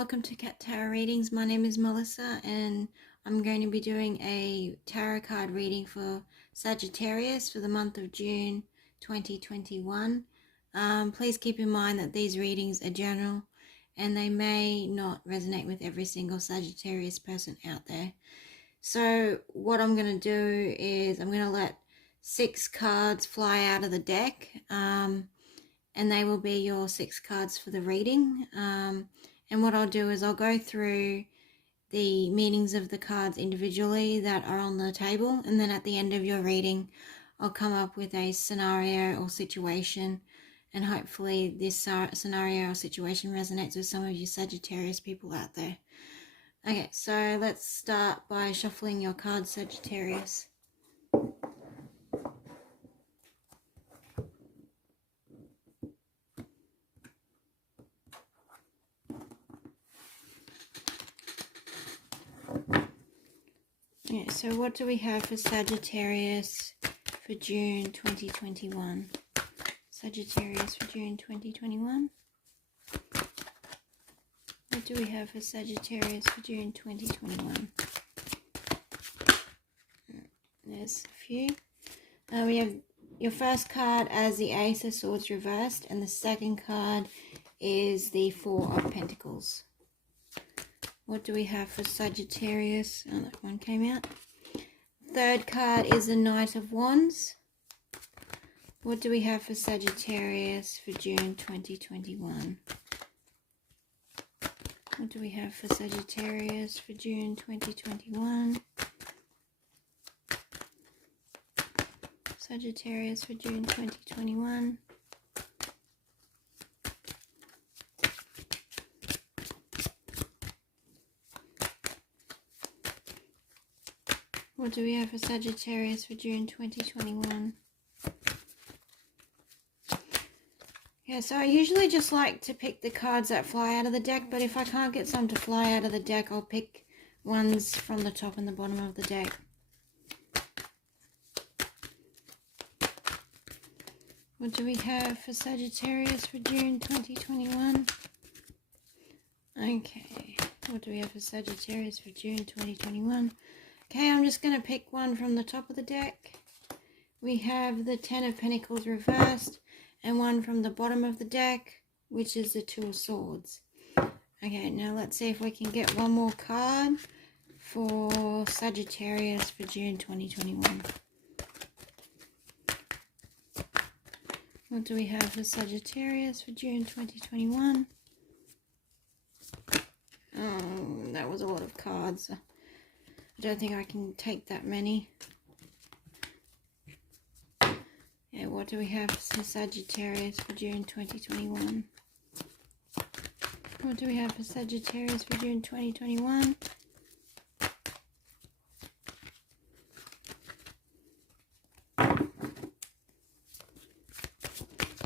welcome to Cat Tarot Readings. My name is Melissa and I'm going to be doing a tarot card reading for Sagittarius for the month of June 2021. Please keep in mind that these readings are general and they may not resonate with every single Sagittarius person out there. So what I'm going to do is I'm going to let 6 cards fly out of the deck and they will be your 6 cards for the reading. And what I'll do is I'll go through the meanings of the cards individually that are on the table, and then at the end of your reading I'll come up with a scenario or situation, and hopefully this scenario or situation resonates with some of you Sagittarius people out there. Okay, so let's start by shuffling your cards, Sagittarius. Yeah, so what do we have for Sagittarius for June 2021? Sagittarius for June 2021. What do we have for Sagittarius for June 2021? There's a few. We have your first card as the Ace of Swords reversed, and the second card is the Four of Pentacles. What do we have for Sagittarius? Oh, that one came out. Third card is the Knight of Wands. What do we have for Sagittarius for June 2021? What do we have for Sagittarius for June 2021? Sagittarius for June 2021. What do we have for Sagittarius for June 2021? Yeah, so I usually just like to pick the cards that fly out of the deck, but if I can't get some to fly out of the deck, I'll pick ones from the top and the bottom of the deck. What do we have for Sagittarius for June 2021? Okay, what do we have for Sagittarius for June 2021? Okay, I'm just going to pick one from the top of the deck. We have the Ten of Pentacles reversed, and one from the bottom of the deck, which is the Two of Swords. Okay, now let's see if we can get one more card for Sagittarius for June 2021. What do we have for Sagittarius for June 2021? Oh, that was a lot of cards. I don't think I can take that many. Yeah, what do we have for Sagittarius for June 2021? What do we have for Sagittarius for June 2021?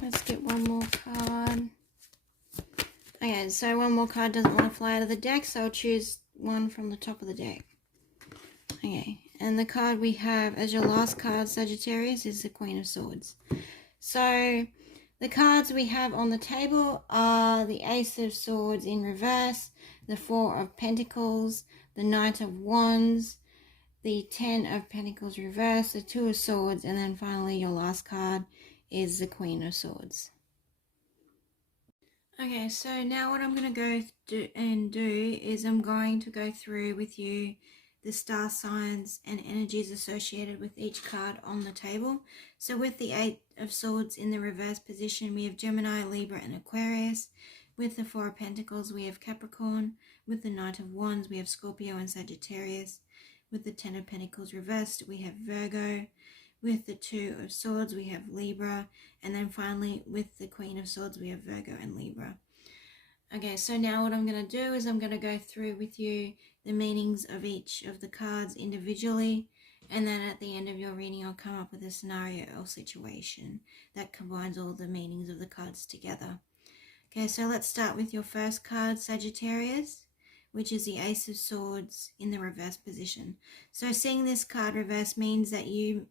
Let's get one more card. Okay, so one more card doesn't want to fly out of the deck, so I'll choose one from the top of the deck. Okay, and the card we have as your last card, Sagittarius, is the Queen of Swords. So the cards we have on the table are the Ace of Swords in reverse, the Four of Pentacles, the Knight of Wands, the Ten of Pentacles reversed, the Two of Swords, and then finally your last card is the Queen of Swords. Okay, so now what I'm going to go do is I'm going to go through with you the star signs and energies associated with each card on the table. So with the Eight of Swords in the reverse position, we have Gemini, Libra, and Aquarius. With the Four of Pentacles, we have Capricorn. With the Knight of Wands, we have Scorpio and Sagittarius. With the Ten of Pentacles reversed, we have Virgo. With the Two of Swords, we have Libra. And then finally, with the Queen of Swords, we have Virgo and Libra. Okay, so now what I'm going to do is I'm going to go through with you the meanings of each of the cards individually, and then at the end of your reading I'll come up with a scenario or situation that combines all the meanings of the cards together. Okay, so let's start with your first card, Sagittarius, which is the Ace of Swords in the reverse position. So seeing this card reverse means that you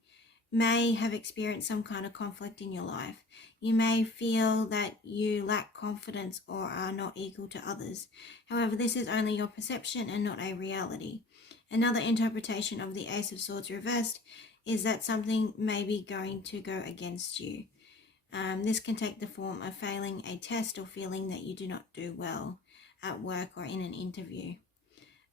may have experienced some kind of conflict in your life. You may feel that you lack confidence or are not equal to others. However, this is only your perception and not a reality. Another interpretation of the Ace of Swords reversed is that something may be going to go against you. This can take the form of failing a test or feeling that you do not do well at work or in an interview.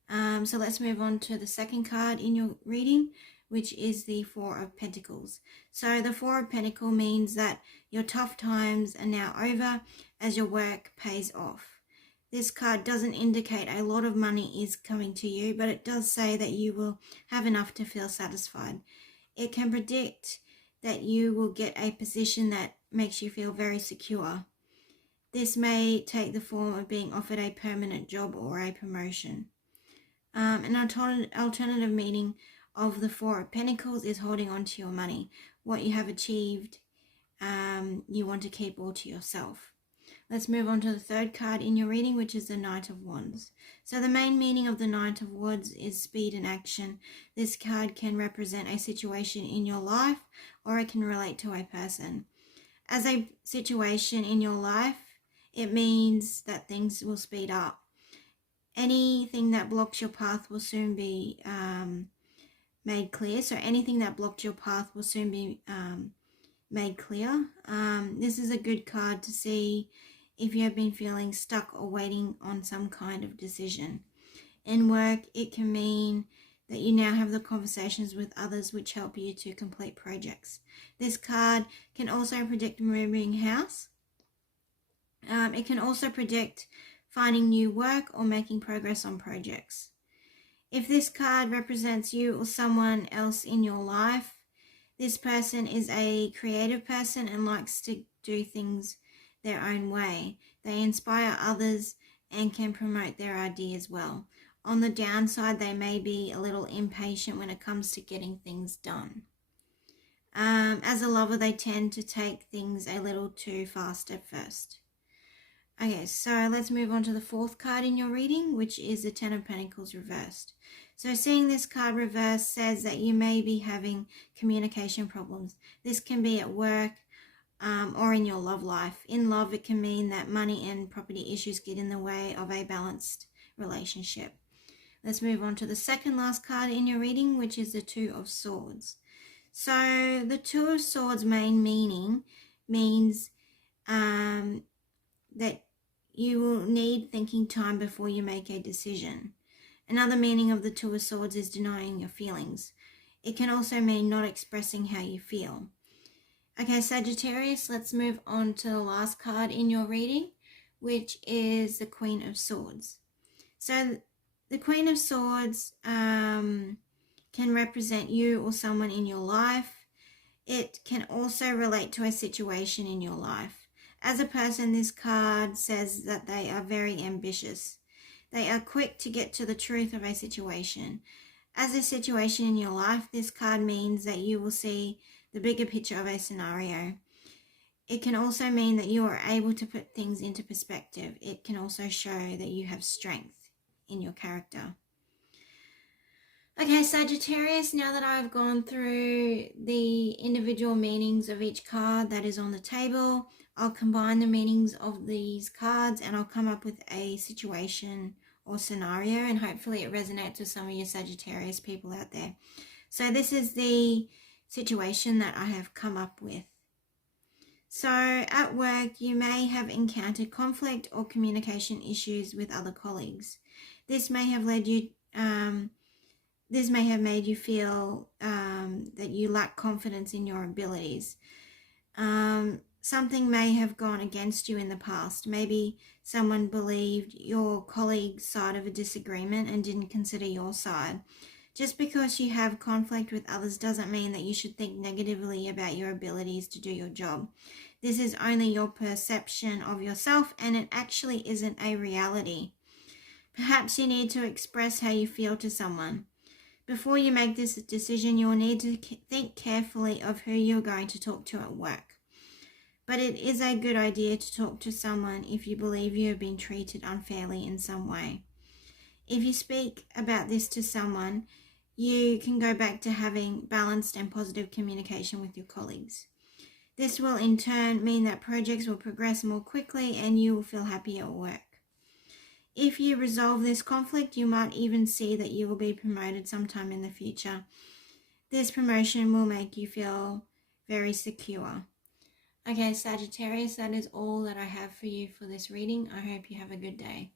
So let's move on to the second card in your reading, which is the Four of Pentacles. So the Four of Pentacles means that your tough times are now over as your work pays off. This card doesn't indicate a lot of money is coming to you, but it does say that you will have enough to feel satisfied. It can predict that you will get a position that makes you feel very secure. This may take the form of being offered a permanent job or a promotion. An alternative meaning of the Four of Pentacles is holding on to your money. What you have achieved, you want to keep all to yourself. Let's move on to the third card in your reading, which is the Knight of Wands. So the main meaning of the Knight of Wands is speed and action. This card can represent a situation in your life, or it can relate to a person. As a situation in your life, it means that things will speed up. Anything that blocks your path will soon be made clear. So anything that blocked your path will soon be made clear. This is a good card to see if you have been feeling stuck or waiting on some kind of decision. In work, it can mean that you now have the conversations with others which help you to complete projects. This card can also predict moving house. It can also predict finding new work or making progress on projects. If this card represents you or someone else in your life, this person is a creative person and likes to do things their own way. They inspire others and can promote their ideas well. On the downside, they may be a little impatient when it comes to getting things done. As a lover, they tend to take things a little too fast at first. Okay, so let's move on to the fourth card in your reading, which is the Ten of Pentacles reversed. So seeing this card reversed says that you may be having communication problems. This can be at work or in your love life. In love, it can mean that money and property issues get in the way of a balanced relationship. Let's move on to the second last card in your reading, which is the Two of Swords. So the Two of Swords' main meaning means that you will need thinking time before you make a decision. Another meaning of the Two of Swords is denying your feelings. It can also mean not expressing how you feel. Okay, Sagittarius, let's move on to the last card in your reading, which is the Queen of Swords. So the Queen of Swords can represent you or someone in your life. It can also relate to a situation in your life. As a person, this card says that they are very ambitious. They are quick to get to the truth of a situation. As a situation in your life, this card means that you will see the bigger picture of a scenario. It can also mean that you are able to put things into perspective. It can also show that you have strength in your character. Okay, Sagittarius, now that I've gone through the individual meanings of each card that is on the table, I'll combine the meanings of these cards and I'll come up with a situation or scenario, and hopefully it resonates with some of you Sagittarius people out there. So this is the situation that I have come up with. So at work, you may have encountered conflict or communication issues with other colleagues. This may have led you This may have made you feel that you lack confidence in your abilities. Something may have gone against you in the past. Maybe someone believed your colleague's side of a disagreement and didn't consider your side. Just because you have conflict with others doesn't mean that you should think negatively about your abilities to do your job. This is only your perception of yourself, and it actually isn't a reality. Perhaps you need to express how you feel to someone. Before you make this decision, you'll need to think carefully of who you're going to talk to at work. But it is a good idea to talk to someone if you believe you have been treated unfairly in some way. If you speak about this to someone, you can go back to having balanced and positive communication with your colleagues. This will in turn mean that projects will progress more quickly and you will feel happier at work. If you resolve this conflict, you might even see that you will be promoted sometime in the future. This promotion will make you feel very secure. Okay, Sagittarius, that is all that I have for you for this reading. I hope you have a good day.